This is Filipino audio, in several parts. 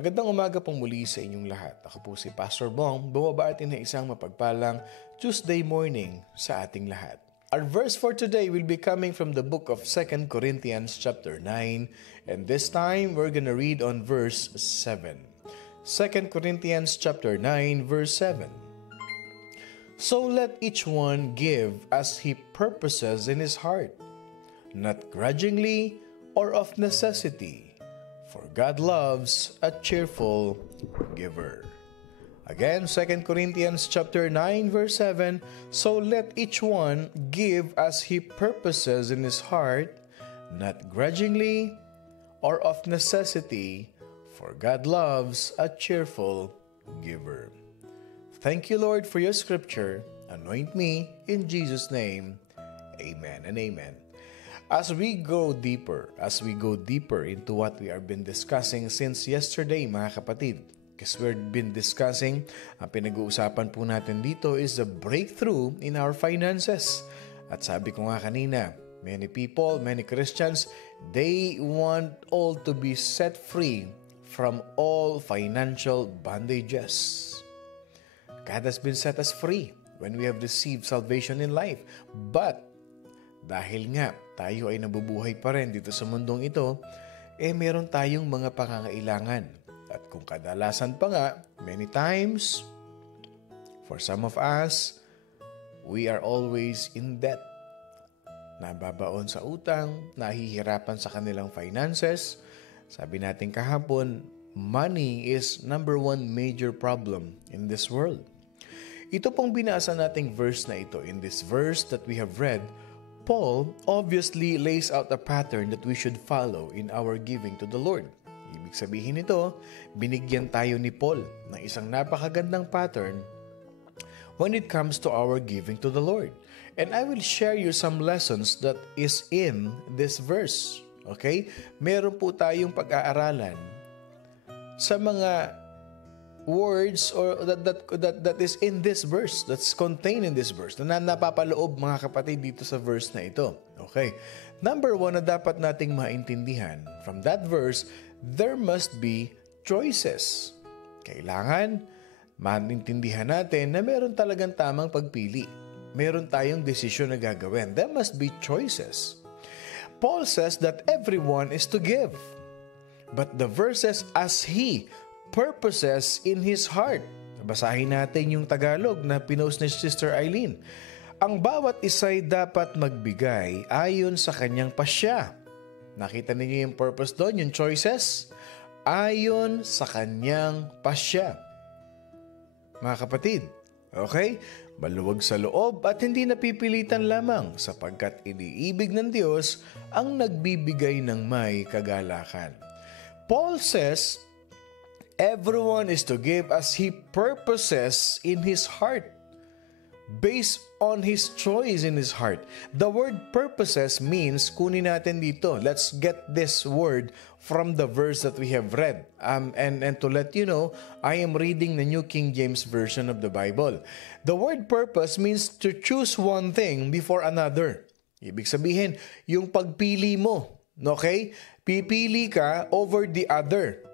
Magandang umaga pong muli sa inyong lahat. Ako po si Pastor Bong, bumabati na isang mapagpalang Tuesday morning sa ating lahat. Our verse for today will be coming from the book of 2 Corinthians chapter 9, and this time we're gonna read on verse 7. 2 Corinthians chapter 9, verse 7. So let each one give as he purposes in his heart, not grudgingly or of necessity, for God loves a cheerful giver. Again, 2 Corinthians chapter 9, verse 7, so let each one give as he purposes in his heart, not grudgingly or of necessity, for God loves a cheerful giver. Thank you, Lord, for your scripture. Anoint me in Jesus' name. Amen and amen. As we go deeper into what we have been discussing since yesterday, mga kapatid, because we've been discussing, ang pinag-uusapan po natin dito is the breakthrough in our finances. At sabi ko nga kanina, many people, many Christians, they want all to be set free from all financial bondages. God has been set us free when we have received salvation in life. But dahil nga tayo ay nabubuhay pa rin dito sa mundong ito, meron tayong mga pangangailangan. At kung kadalasan pa nga, many times, for some of us, we are always in debt. Nababaon sa utang, nahihirapan sa kanilang finances. Sabi natin kahapon, money is number one major problem in this world. Ito pong binasa nating verse na ito. In this verse that we have read, Paul obviously lays out a pattern that we should follow in our giving to the Lord. Ibig sabihin nito, binigyan tayo ni Paul ng isang napakagandang pattern when it comes to our giving to the Lord. And I will share you some lessons that is in this verse. Okay? Meron po tayong pag-aaralan sa mga words or that is in this verse, that's contained in this verse, na napapaloob mga kapatid dito sa verse na ito. Okay. Number one na dapat nating maintindihan from that verse, there must be choices. Kailangan maintindihan natin na meron talagang tamang pagpili. Meron tayong desisyon na gagawin. There must be choices. Paul says that everyone is to give. But the verse says, as he purposes in his heart. Basahin natin yung Tagalog na pinost ni Sister Eileen. Ang bawat isa'y dapat magbigay ayon sa kanyang pasya. Nakita niyo yung purpose doon, yung choices? Ayon sa kanyang pasya. Mga kapatid, okay? Maluwag sa loob at hindi napipilitan lamang sapagkat iniibig ng Diyos ang nagbibigay ng may kagalakan. Paul says, everyone is to give as he purposes in his heart, based on his choice in his heart. The word purposes means, kunin natin dito, let's get this word from the verse that we have read. And to let you know, I am reading the New King James Version of the Bible. The word purpose means to choose one thing before another. Ibig sabihin, yung pagpili mo, okay? Pipili ka over the other.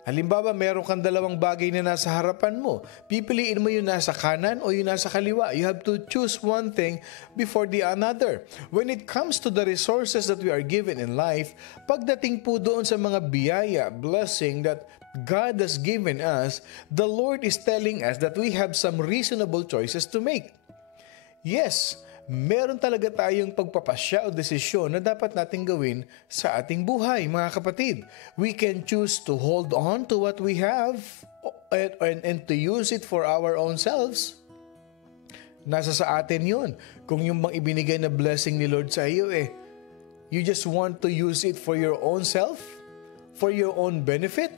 Halimbawa, meron kang dalawang bagay na nasa harapan mo. Pipiliin mo yung nasa kanan o yung nasa kaliwa. You have to choose one thing before the another. When it comes to the resources that we are given in life, pagdating po doon sa mga biyaya, blessing that God has given us, the Lord is telling us that we have some reasonable choices to make. Yes, meron talaga tayong pagpapasya o desisyon na dapat nating gawin sa ating buhay, mga kapatid. We can choose to hold on to what we have and to use it for our own selves. Nasa sa atin yun. Kung yung bang ibinigay na blessing ni Lord sa iyo, you just want to use it for your own self, for your own benefit,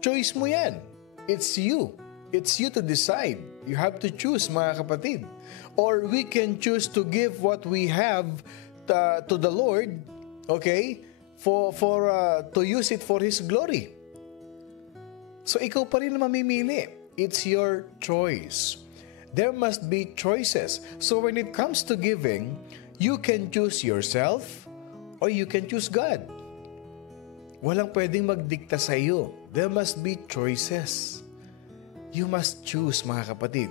choice mo yan. It's you. It's you to decide. You have to choose, mga kapatid. Or we can choose to give what we have to the Lord, okay, to use it for His glory. So ikaw pa rin mamimili. It's your choice. There must be choices. So when it comes to giving, you can choose yourself or you can choose God. Walang pwedeng magdikta sa iyo. There must be choices. You must choose, mga kapatid.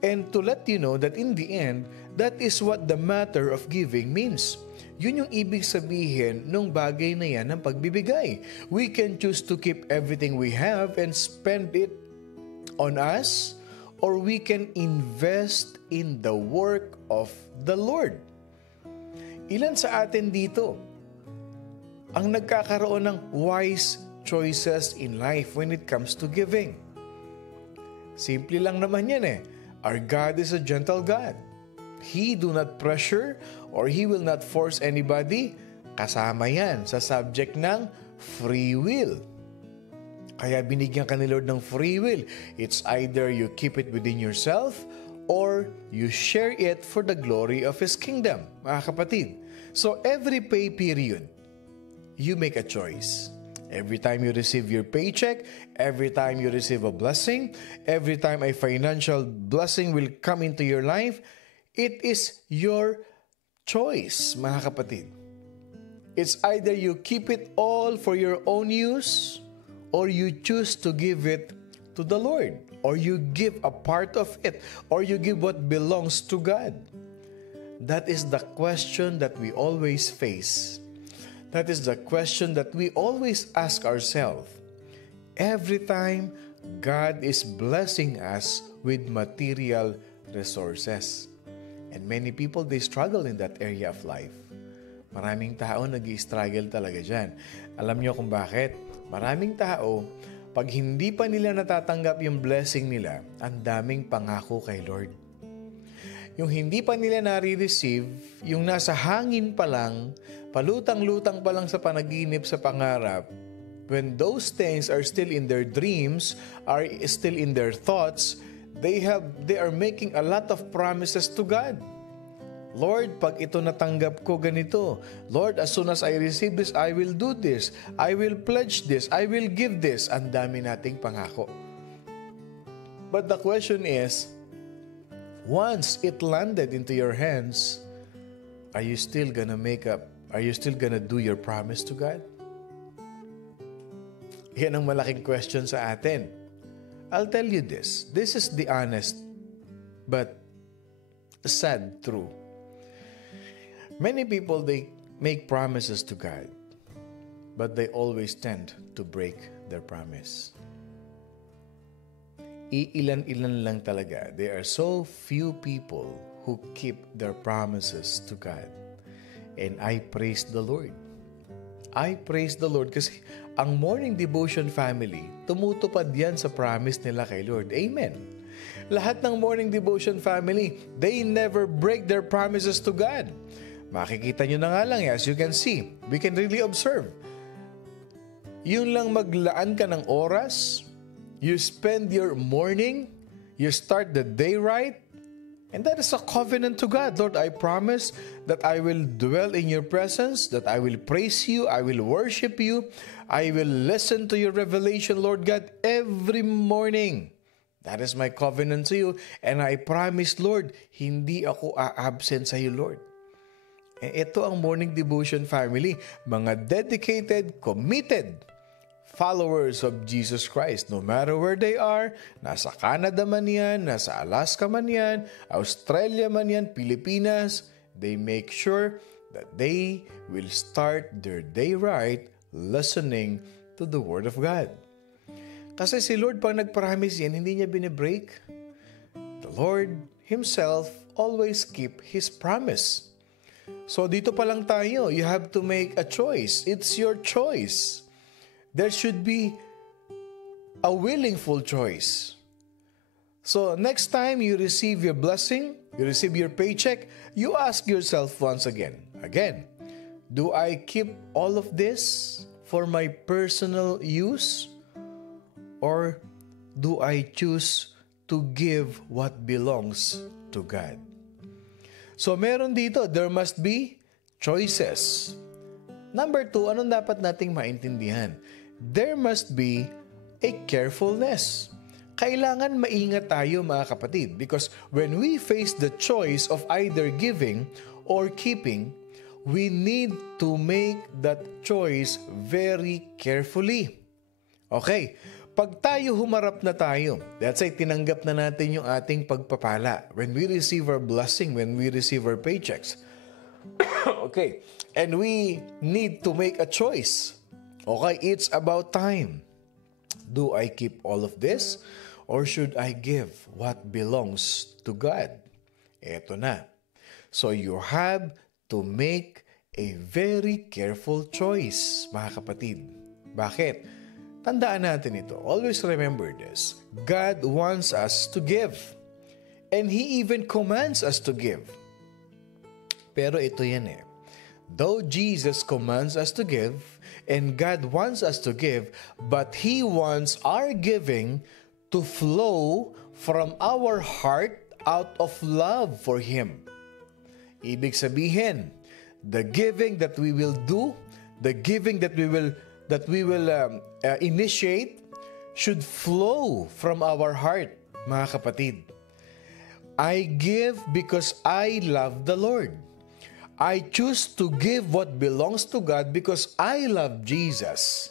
And to let you know that in the end, that is what the matter of giving means. Yun yung ibig sabihin ng bagay na yan ng pagbibigay. We can choose to keep everything we have and spend it on us, or we can invest in the work of the Lord. Ilan sa atin dito ang nagkakaroon ng wise choices in life when it comes to giving? Simple lang naman yan eh. Our God is a gentle God. He do not pressure or He will not force anybody. Kasama yan sa subject ng free will. Kaya binigyan ka ni Lord ng free will. It's either you keep it within yourself or you share it for the glory of His kingdom, mga kapatid. So every pay period, you make a choice. Every time you receive your paycheck, every time you receive a blessing, every time a financial blessing will come into your life, it is your choice, mga kapatid. It's either you keep it all for your own use, or you choose to give it to the Lord, or you give a part of it, or you give what belongs to God. That is the question that we always face. That is the question that we always ask ourselves. Every time God is blessing us with material resources. And many people, they struggle in that area of life. Maraming tao nag-i-struggle talaga dyan. Alam niyo kung bakit? Maraming tao, pag hindi pa nila natatanggap yung blessing nila, ang daming pangako kay Lord. Yung hindi pa nila nare-receive, yung nasa hangin pa lang, palutang-lutang pa lang sa panaginip, sa pangarap, when those things are still in their dreams, are still in their thoughts, they are making a lot of promises to God. Lord, pag ito natanggap ko ganito. Lord, as soon as I receive this, I will do this. I will pledge this. I will give this. Ang dami nating pangako. But the question is, once it landed into your hands, are you still gonna do your promise to God? Yan ang malaking question sa atin. I'll tell you this. This is the honest but sad truth. Many people, they make promises to God, but they always tend to break their promise. Iilan-ilan lang talaga. There are so few people who keep their promises to God. And I praise the Lord. I praise the Lord kasi ang Morning Devotion family, tumutupad yan sa promise nila kay Lord. Amen. Lahat ng Morning Devotion family, they never break their promises to God. Makikita nyo na nga lang, as you can see, we can really observe. Yun lang maglaan ka ng oras, you spend your morning, you start the day right, and that is a covenant to God. Lord, I promise that I will dwell in your presence, that I will praise you, I will worship you, I will listen to your revelation, Lord God, every morning. That is my covenant to you. And I promise, Lord, hindi ako a-absent sa iyo, Lord. Ito ang Morning Devotion family, mga dedicated, committed followers of Jesus Christ. No matter where they are, nasa Canada man yan, nasa Alaska man yan, Australia man yan, Pilipinas, they make sure that they will start their day right listening to the Word of God. Kasi si Lord, pag nag-promise yan, hindi niya binibreak. The Lord Himself always keep His promise. So dito pa lang tayo, you have to make a choice. It's your choice. There should be a willingful choice. So next time you receive your blessing, you receive your paycheck, you ask yourself once again, do I keep all of this for my personal use? Or do I choose to give what belongs to God? So meron dito, there must be choices. Number 2, anong dapat nating maintindihan? There must be a carefulness. Kailangan maingat tayo, mga kapatid, because when we face the choice of either giving or keeping, we need to make that choice very carefully. Okay, pag tayo humarap na tayo, let's say tinanggap na natin yung ating pagpapala, when we receive our blessing, when we receive our paychecks, okay, and we need to make a choice. Okay, it's about time. Do I keep all of this or should I give what belongs to God? Eto na. So you have to make a very careful choice, mga kapatid. Bakit? Tandaan natin ito. Always remember this. God wants us to give. And He even commands us to give. Pero ito yan eh. Though Jesus commands us to give, and God wants us to give, but He wants our giving to flow from our heart out of love for Him. Ibig sabihin, the giving that we will do, the giving that we will initiate should flow from our heart, mga kapatid. I give because I love the Lord. I choose to give what belongs to God because I love Jesus.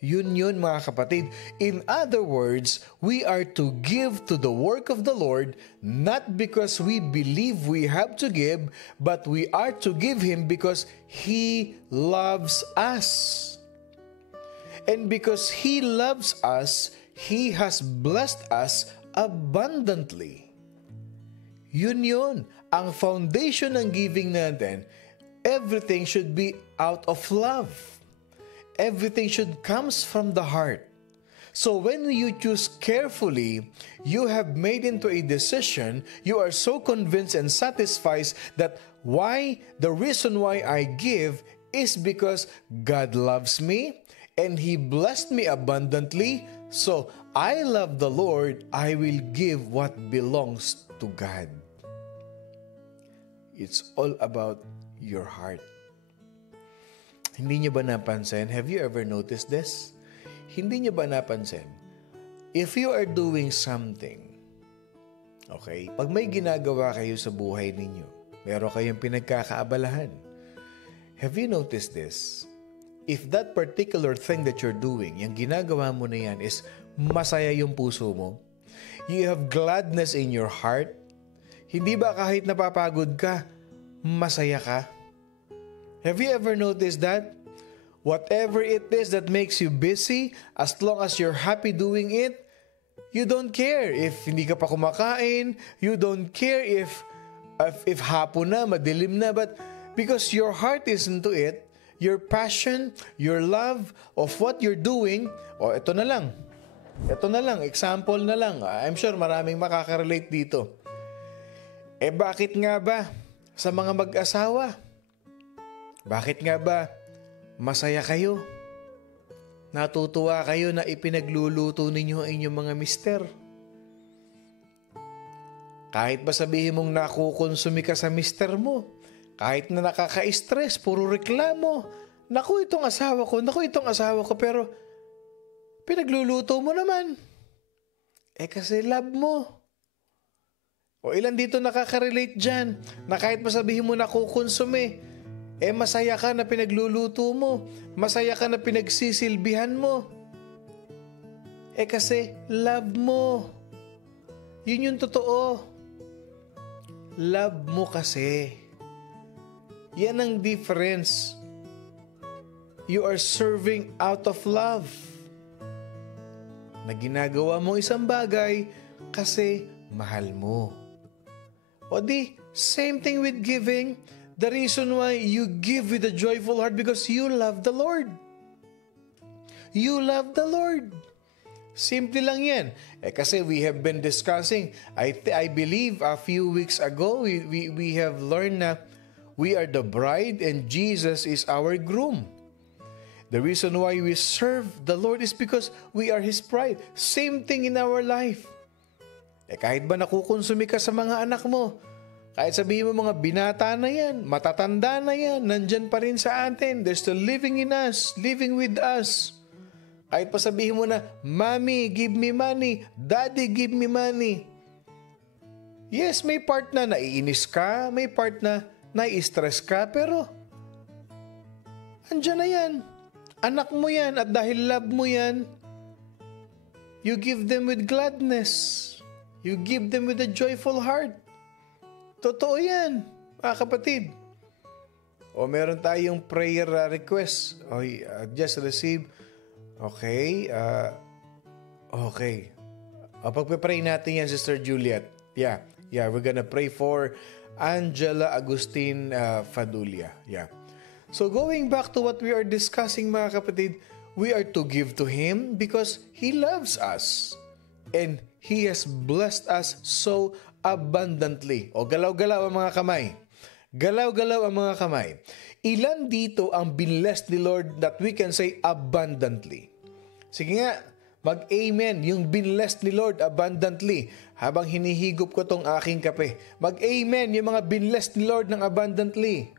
Yun mga kapatid. In other words, we are to give to the work of the Lord not because we believe we have to give, but we are to give Him because He loves us. And because He loves us, He has blessed us abundantly. Yun. Ang foundation ng giving natin, everything should be out of love. Everything should comes from the heart. So when you choose carefully, you have made into a decision, you are so convinced and satisfied that the reason why I give is because God loves me and He blessed me abundantly. So I love the Lord, I will give what belongs to God. It's all about your heart. Hindi niyo ba napansin? Have you ever noticed this? Hindi niyo ba napansin? If you are doing something, okay, pag may ginagawa kayo sa buhay ninyo, meron kayong pinagkakaabalahan. Have you noticed this? If that particular thing that you're doing, yung ginagawa mo na yan is masaya yung puso mo, you have gladness in your heart, hindi ba kahit napapagod ka, masaya ka? Have you ever noticed that? Whatever it is that makes you busy, as long as you're happy doing it, you don't care if hindi ka pa kumakain, you don't care if hapon na, madilim na, but because your heart is into it, your passion, your love of what you're doing, ito na lang, example na lang, I'm sure maraming makaka-relate dito. Bakit nga ba sa mga mag-asawa? Bakit nga ba masaya kayo? Natutuwa kayo na ipinagluluto ninyo ang inyong mga mister? Kahit ba sabihin mong nakukonsumi ka sa mister mo, kahit na nakaka-stress, puro reklamo, naku itong asawa ko, pero pinagluluto mo naman. Kasi love mo. O ilan dito nakaka-relate dyan, na kahit masabihin mo na kukonsumi, masaya ka na pinagluluto mo, masaya ka na pinagsisilbihan mo. Kasi love mo. Yun yung totoo. Love mo kasi. Yan ang difference. You are serving out of love. Na ginagawa mo isang bagay kasi mahal mo. O di, same thing with giving. The reason why you give with a joyful heart because you love the Lord. You love the Lord. Simple lang yan. Kasi we have been discussing, I believe a few weeks ago, we have learned na we are the bride and Jesus is our groom. The reason why we serve the Lord is because we are His bride. Same thing in our life. Kahit ba nakukonsumi ka sa mga anak mo, kahit sabihin mo mga binata na yan, matatanda na yan, nandyan pa rin sa atin. They're still living in us, living with us. Kahit pa sabihin mo na, Mommy, give me money. Daddy, give me money. Yes, may part na naiinis ka, may part na nai-stress ka, pero andyan na yan. Anak mo yan at dahil love mo yan, You give them with gladness. You give them with a joyful heart. Totoo yan, mga kapatid. O meron tayong prayer request. O, just receive. Okay. Okay. O, pagpipray natin yan, Sister Juliet. Yeah, we're gonna pray for Angela Agustin Fadulia. Yeah. So going back to what we are discussing, mga kapatid, we are to give to Him because He loves us. And He has blessed us so abundantly. O galaw-galaw ang mga kamay. Galaw-galaw ang mga kamay. Ilan dito ang binlessed ni Lord that we can say abundantly? Sige nga, mag-amen yung binlessed ni Lord abundantly. Habang hinihigop ko tong aking kape. Mag-amen yung mga binlessed ni Lord ng abundantly.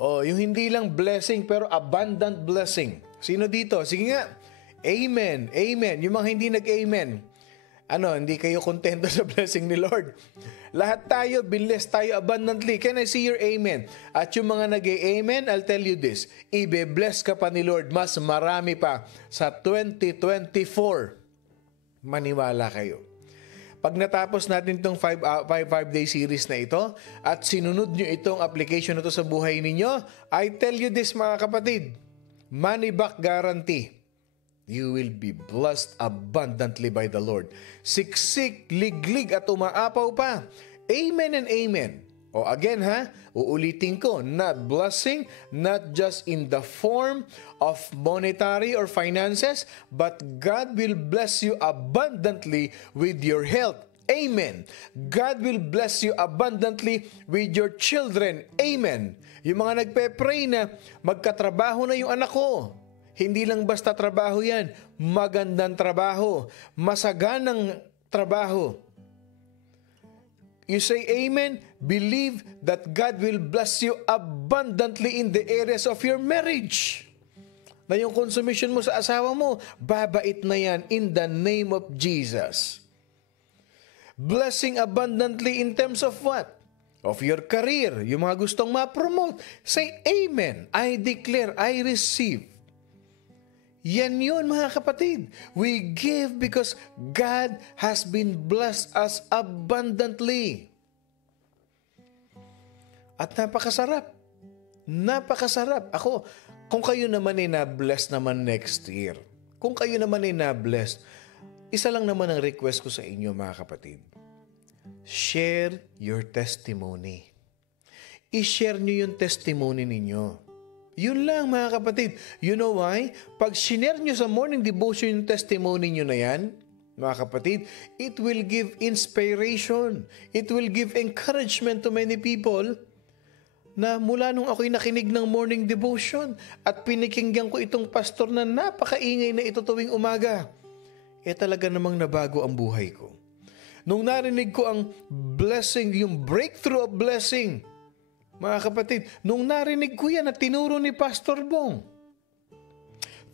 O, yung hindi lang blessing pero abundant blessing. Sino dito? Sige nga. Amen. Amen. Yung mga hindi nag-amen. Hindi kayo kontento sa blessing ni Lord. Lahat tayo, binless tayo abundantly. Can I see your amen? At yung mga nag-amen, I'll tell you this. Ibe-bless ka pa ni Lord. Mas marami pa sa 2024. Maniwala kayo. Pag natapos natin itong 5-day series na ito at sinunod nyo itong application na ito sa buhay ninyo, I tell you this, mga kapatid, money back guarantee. You will be blessed abundantly by the Lord. Siksik, liglig at umaapaw pa. Amen and amen. O again uulitin ko, not blessing, not just in the form of monetary or finances, but God will bless you abundantly with your health. Amen. God will bless you abundantly with your children. Amen. Yung mga nagpe-pray na magkatrabaho na yung anak ko. Hindi lang basta trabaho yan. Magandang trabaho. Masaganang trabaho. You say amen, believe that God will bless you abundantly in the areas of your marriage. Na yung consumption mo sa asawa mo, babait na yan in the name of Jesus. Blessing abundantly in terms of what? Of your career. Yung mga gustong ma-promote. Say amen. I declare, I receive. Yan yun, mga kapatid. We give because God has been blessed us abundantly. At napakasarap. Napakasarap. Ako, kung kayo naman ay na-bless naman next year, kung kayo naman ay na-bless, isa lang naman ang request ko sa inyo, mga kapatid. Share your testimony. I-share nyo yung testimony ninyo. Yun lang, mga kapatid. You know why? Pag sinare nyo sa morning devotion yung testimony nyo na yan, mga kapatid, it will give inspiration. It will give encouragement to many people na mula nung ako'y nakinig ng morning devotion at pinikinggan ko itong pastor na napakaingay na ito tuwing umaga, talaga namang nabago ang buhay ko. Nung narinig ko ang blessing, yung breakthrough of blessing, mga kapatid, nung narinig ko yan at tinuro ni Pastor Bong,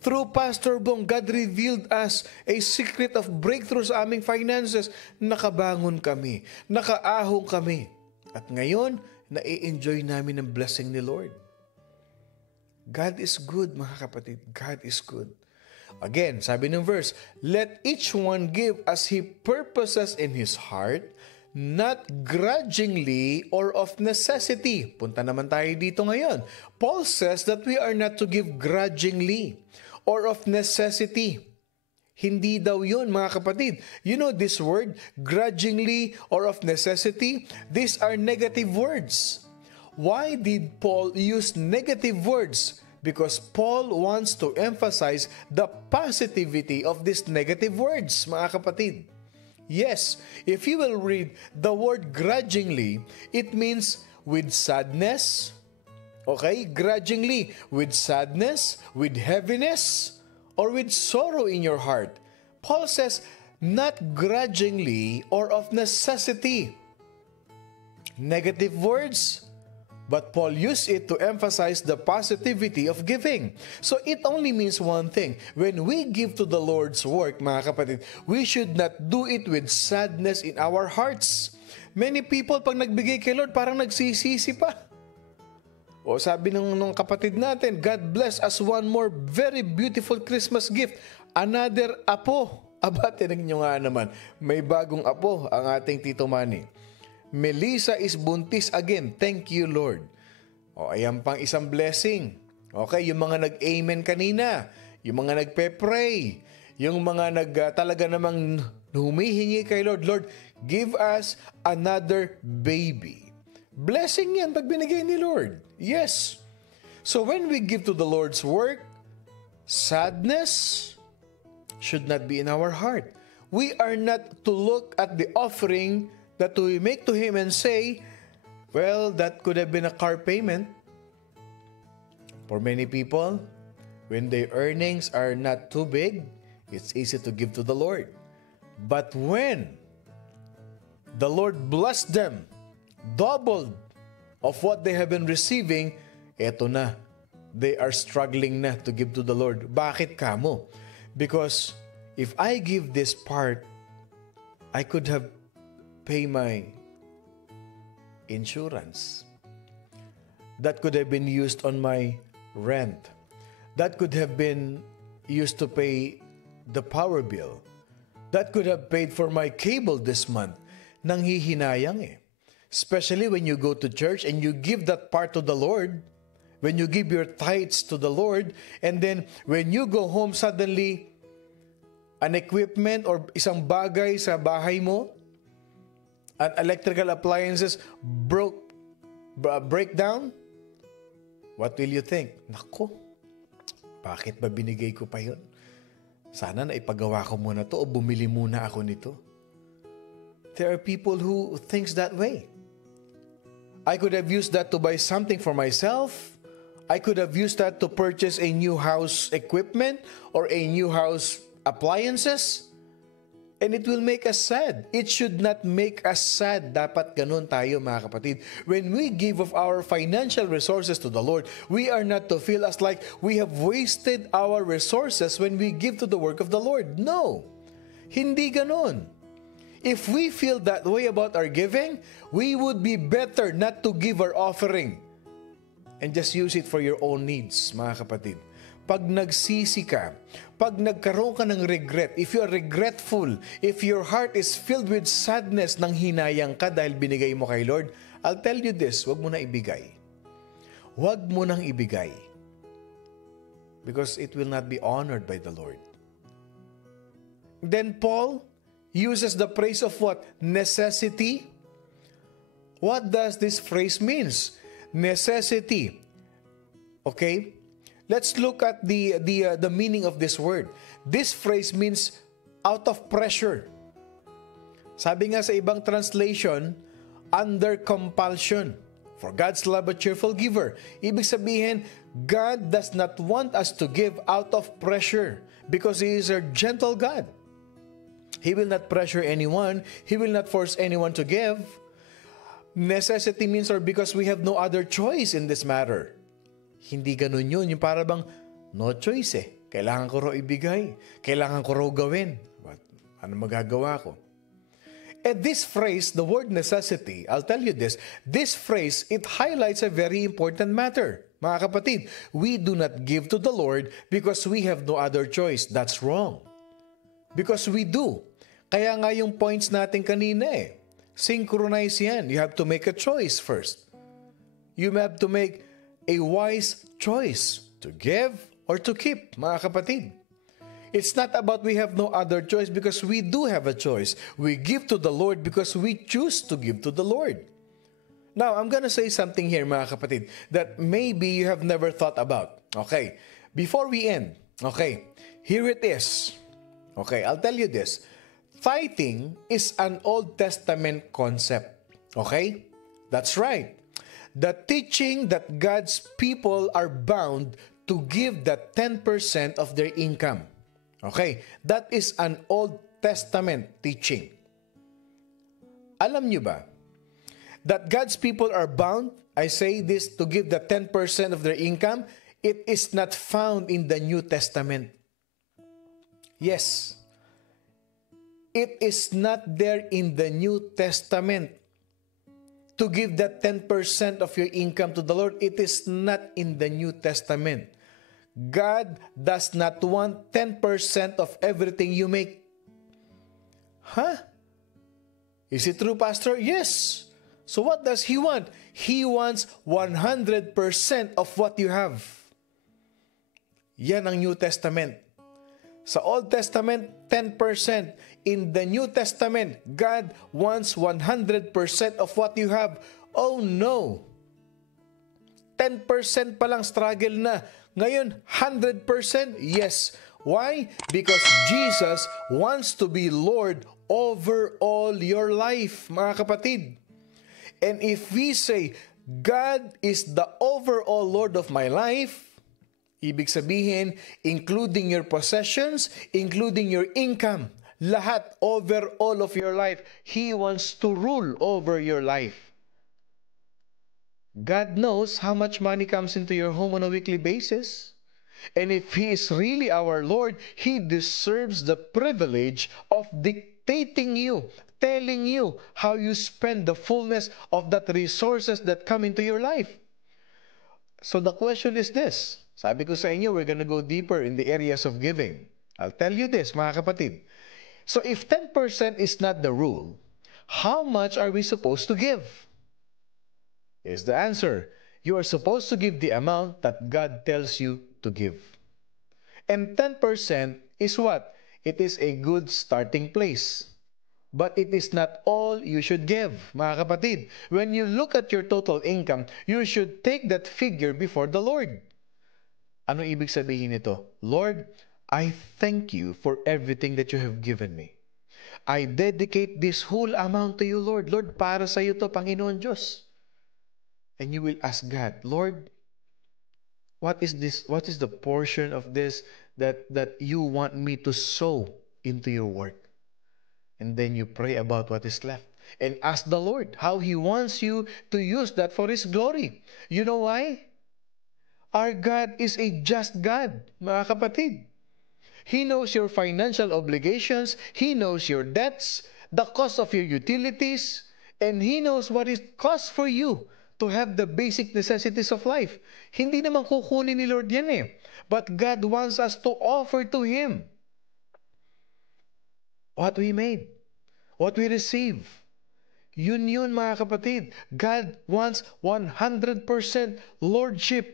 through Pastor Bong, God revealed us a secret of breakthrough sa aming finances. Nakabangon kami, nakaahong kami. At ngayon, na-enjoy namin ang blessing ni Lord. God is good, mga kapatid. God is good. Again, sabi ng verse, let each one give as he purposes in his heart, not grudgingly or of necessity. Punta naman tayo dito ngayon. Paul says that we are not to give grudgingly or of necessity. Hindi daw yun, mga kapatid. You know this word, grudgingly or of necessity? These are negative words. Why did Paul use negative words? Because Paul wants to emphasize the positivity of these negative words, mga kapatid. Yes, if you will read the word grudgingly, it means with sadness. Okay? Grudgingly, with sadness, with heaviness, or with sorrow in your heart. Paul says, not grudgingly or of necessity. Negative words, but Paul used it to emphasize the positivity of giving. So it only means one thing. When we give to the Lord's work, mga kapatid, we should not do it with sadness in our hearts. Many people, pag nagbigay kay Lord, parang nagsisisi pa. O sabi nung kapatid natin, God bless us one more very beautiful Christmas gift. Another apo. Aba, tinig nyo nga naman. May bagong apo ang ating Tito Manny. Melissa is buntis again. Thank you, Lord. O, ayan pang isang blessing. Okay, yung mga nag-amen kanina. Yung mga nagpe-pray. Yung mga talaga namang humihingi kay Lord. Lord, give us another baby. Blessing yan pag binigay ni Lord. Yes. So when we give to the Lord's work, sadness should not be in our heart. We are not to look at the offering that we make to Him and say, well, that could have been a car payment. For many people, when their earnings are not too big, it's easy to give to the Lord. But when the Lord blessed them, doubled of what they have been receiving, eto na, they are struggling na to give to the Lord. Bakit kamo? Because if I give this part, I could have paid my insurance. That could have been used on my rent. That could have been used to pay the power bill. That could have paid for my cable this month. Nanghihinayang eh. Especially when you go to church and you give that part to the Lord, when you give your tithes to the Lord, and then when you go home suddenly, an equipment or isang bagay sa bahay mo, an electrical appliances break down, what will you think? Nako, bakit ba binigay ko pa yun? Sana na ipagawa ko muna to o bumili muna ako nito. There are people who thinks that way. I could have used that to buy something for myself. I could have used that to purchase a new house equipment or a new house appliances. And it will make us sad. It should not make us sad. Dapat ganun tayo, mga kapatid. When we give of our financial resources to the Lord, we are not to feel as like we have wasted our resources when we give to the work of the Lord. No. Hindi ganun. If we feel that way about our giving, we would be better not to give our offering and just use it for your own needs, mga kapatid. Pag nagsisi ka, pag nagkaroon ka ng regret, if you are regretful, if your heart is filled with sadness nang hinayang ka dahil binigay mo kay Lord, I'll tell you this, wag mo na ibigay. Wag mo nang ibigay. Because it will not be honored by the Lord. Then Paul uses the phrase of what? Necessity. What does this phrase means? Necessity. Okay? Let's look at the meaning of this word. This phrase means out of pressure. Sabi nga sa ibang translation, under compulsion. For God's love a cheerful giver. Ibig sabihin, God does not want us to give out of pressure because He is a gentle God. He will not pressure anyone. He will not force anyone to give. Necessity means or because we have no other choice in this matter. Hindi ganun yun. Yung para bang, no choice eh. Kailangan ko raw ibigay. Kailangan ko raw gawin. Ano magagawa ko? And this phrase, the word necessity, I'll tell you this phrase, it highlights a very important matter. Mga kapatid, we do not give to the Lord because we have no other choice. That's wrong. Because we do. Kaya nga yung points natin kanina eh. Synchronize yan. You have to make a choice first. You have to make a wise choice to give or to keep, mga kapatid. It's not about we have no other choice because we do have a choice. We give to the Lord because we choose to give to the Lord. Now, I'm gonna say something here, mga kapatid, that maybe you have never thought about. Okay, before we end, okay, here it is. Okay, I'll tell you this. Tithing is an Old Testament concept. Okay? That's right. The teaching that God's people are bound to give the 10% of their income. Okay? That is an Old Testament teaching. Alam nyo ba that God's people are bound, I say this, to give the 10% of their income? It is not found in the New Testament. Yes. It is not there in the New Testament. to give that 10% of your income to the Lord. It is not in the New Testament. God does not want 10% of everything you make. Huh? Is it true, Pastor? Yes. So what does He want? He wants 100% of what you have. Yan ang New Testament. Sa Old Testament, 10%. In the New Testament, God wants 100% of what you have. Oh no! 10% pa lang struggle na. Ngayon, 100%? Yes. Why? Because Jesus wants to be Lord over all your life, mga kapatid. And if we say, God is the overall Lord of my life, ibig sabihin, including your possessions, including your income, lahat over all of your life, He wants to rule over your life. God knows how much money comes into your home on a weekly basis. And if He is really our Lord, He deserves the privilege of dictating you, telling you how you spend the fullness of that resources that come into your life. So the question is this. Sabi ko sa inyo, we're gonna go deeper in the areas of giving. I'll tell you this, mga kapatid. So if 10% is not the rule, how much are we supposed to give? Here's the answer. You are supposed to give the amount that God tells you to give. And 10% is what? It is a good starting place. But it is not all you should give, mga kapatid. When you look at your total income, you should take that figure before the Lord. Ano ibig sabihin nito? Lord, I thank you for everything that you have given me. I dedicate this whole amount to you, Lord. Lord, para sa iyo to, Panginoon Diyos. And you will ask God, Lord, what is this? What is the portion of this that you want me to sow into your work? And then you pray about what is left. And ask the Lord how He wants you to use that for His glory. You know why? Our God is a just God, mga kapatid. He knows your financial obligations. He knows your debts, the cost of your utilities, and He knows what it costs for you to have the basic necessities of life. Hindi naman kukunin ni Lord yan eh. But God wants us to offer to Him what we made, what we receive. Yun mga kapatid. God wants 100% lordship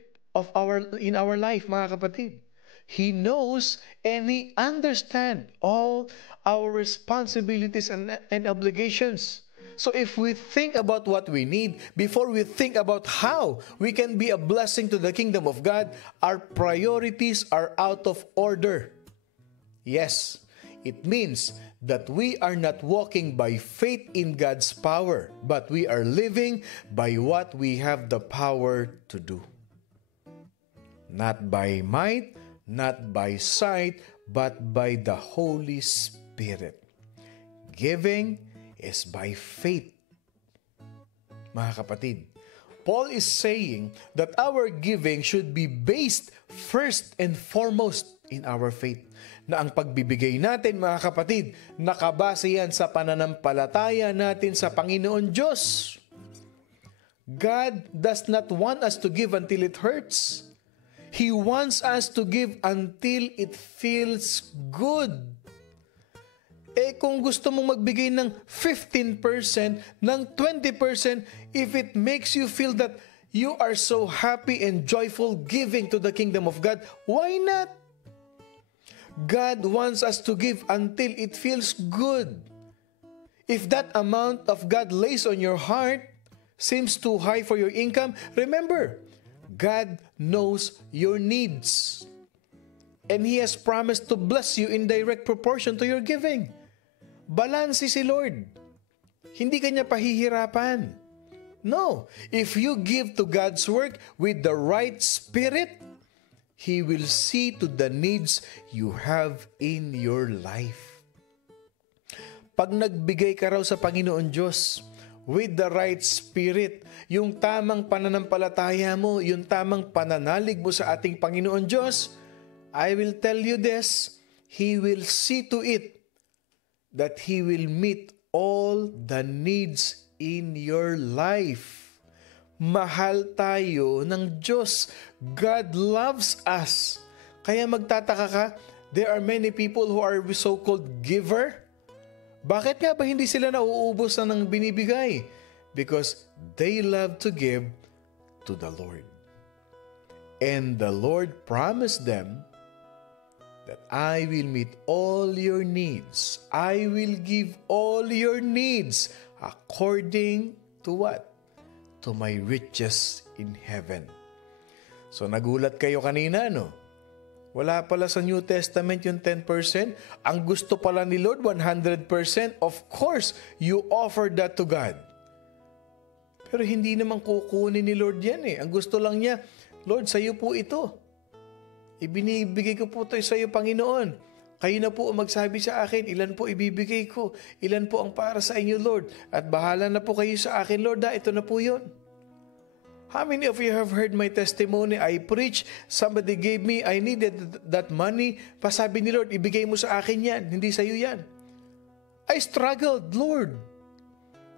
in our life, mga kapatid. He knows and He understands all our responsibilities and obligations. So if we think about what we need, before we think about how we can be a blessing to the kingdom of God, our priorities are out of order. Yes, it means that we are not walking by faith in God's power, but we are living by what we have the power to do. Not by might, not by sight, but by the Holy Spirit. Giving is by faith. Mga kapatid, Paul is saying that our giving should be based first and foremost in our faith. Na ang pagbibigay natin, mga kapatid, nakabase yan sa pananampalataya natin sa Panginoon Diyos. God does not want us to give until it hurts. He wants us to give until it feels good. Kung gusto mong magbigay ng 15%, ng 20%, if it makes you feel that you are so happy and joyful giving to the kingdom of God, why not? God wants us to give until it feels good. If that amount of God lays on your heart seems too high for your income, remember, God knows your needs. And He has promised to bless you in direct proportion to your giving. Balanse si Lord. Hindi ka niya pahihirapan. No. If you give to God's work with the right spirit, He will see to the needs you have in your life. Pag nagbigay ka raw sa Panginoon Diyos with the right spirit, yung tamang pananampalataya mo, yung tamang pananalig mo sa ating Panginoon Diyos, I will tell you this, He will see to it that He will meet all the needs in your life. Mahal tayo ng Diyos. God loves us. Kaya magtataka ka, there are many people who are so-called giver. Bakit nga ba hindi sila nauubos na ng binibigay? Because they love to give to the Lord. And the Lord promised them that I will meet all your needs. I will give all your needs according to what? To my riches in heaven. So nagulat kayo kanina, no? Wala pala sa New Testament yung 10%. Ang gusto pala ni Lord, 100%. Of course, you offer that to God. Pero hindi naman kukunin ni Lord yan eh. Ang gusto lang niya, Lord, sa iyo po ito. Ibinibigay ko po ito sa iyo, Panginoon. Kayo na po ang magsabi sa akin, ilan po ibibigay ko, ilan po ang para sa inyo, Lord. At bahala na po kayo sa akin, Lord. Ito na po yun. How many of you have heard my testimony? I preach, somebody gave me, I needed that money. Pasabi ni Lord, ibigay mo sa akin yan, hindi sa iyo yan. I struggled, Lord.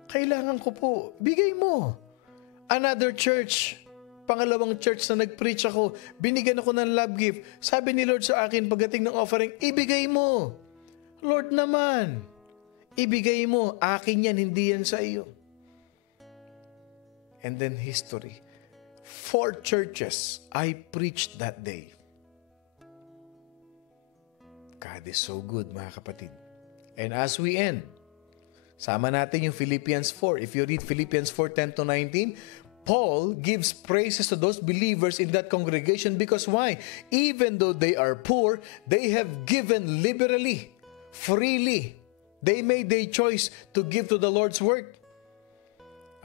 Kailangan ko po, bigay mo. Another church, pangalawang church na nag-preach ako, binigyan ako ng love gift. Sabi ni Lord sa akin, pagdating ng offering, ibigay mo. Lord naman, ibigay mo. Akin yan, hindi yan sa iyo. And then history. 4 churches I preached that day. God is so good, mga kapatid. And as we end, sama natin yung Philippians 4. If you read Philippians 4:10-19, Paul gives praises to those believers in that congregation because why? Even though they are poor, they have given liberally, freely. They made their choice to give to the Lord's work.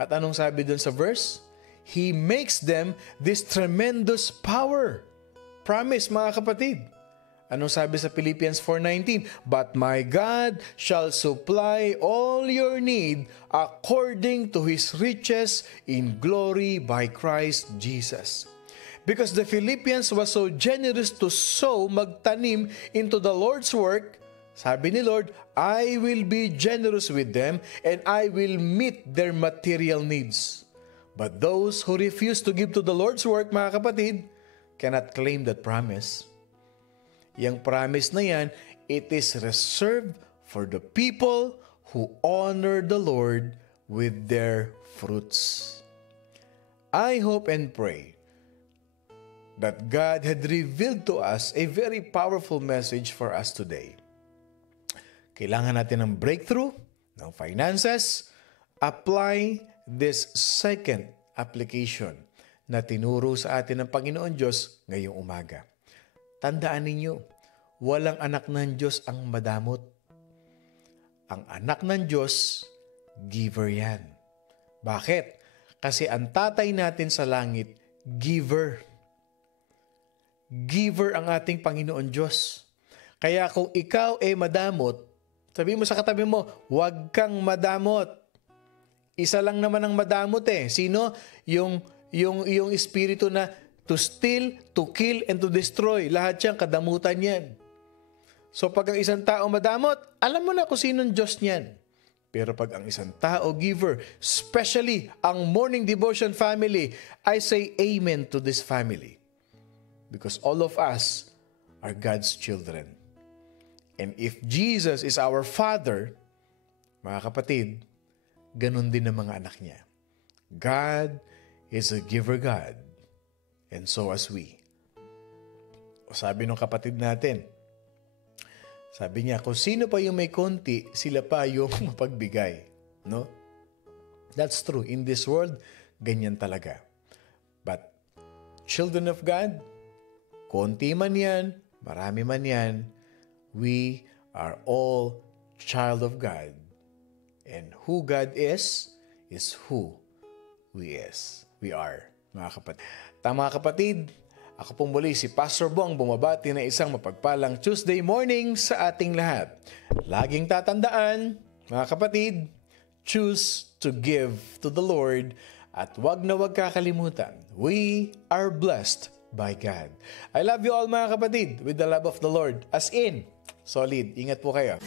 At anong sabi dun sa verse? He makes them this tremendous power. Promise, mga kapatid. Anong sabi sa Philippians 4:19? But my God shall supply all your need according to His riches in glory by Christ Jesus. Because the Philippians was so generous to sow, magtanim into the Lord's work, sabi ni Lord, I will be generous with them and I will meet their material needs. But those who refuse to give to the Lord's work, mga kapatid, cannot claim that promise. Yang promise na yan, it is reserved for the people who honor the Lord with their fruits. I hope and pray that God had revealed to us a very powerful message for us today. Kailangan natin ng breakthrough, ng finances. Apply this second application na tinuro sa atin ng Panginoon Diyos ngayong umaga. Tandaan ninyo, walang anak ng Diyos ang madamot. Ang anak ng Diyos, giver yan. Bakit? Kasi ang tatay natin sa langit, giver. Giver ang ating Panginoon Diyos. Kaya kung ikaw ay madamot, sabi mo sa katabi mo, huwag kang madamot. Isa lang naman ang madamot eh. Sino? Yung espiritu na to steal, to kill, and to destroy. Lahat yan, kadamutan yan. So pag ang isang tao madamot, alam mo na kung sinong Diyos niyan. Pero pag ang isang tao giver, especially ang morning devotion family, I say amen to this family. Because all of us are God's children. And if Jesus is our Father, mga kapatid, ganun din ang mga anak niya. God is a giver God. And so as we. O sabi ng kapatid natin, sabi niya, kung sino pa yung may konti, sila pa yung mapagbigay. No? That's true. In this world, ganyan talaga. But children of God, konti man yan, marami man yan, we are all child of God. And who God is who we are, mga kapatid. Mga kapatid, ako pong muli si Pastor Bong bumabati na isang mapagpalang Tuesday morning sa ating lahat. Laging tatandaan, mga kapatid, choose to give to the Lord at wag na wag kakalimutan. We are blessed by God. I love you all, mga kapatid, with the love of the Lord. As in, solid. Ingat po kayo.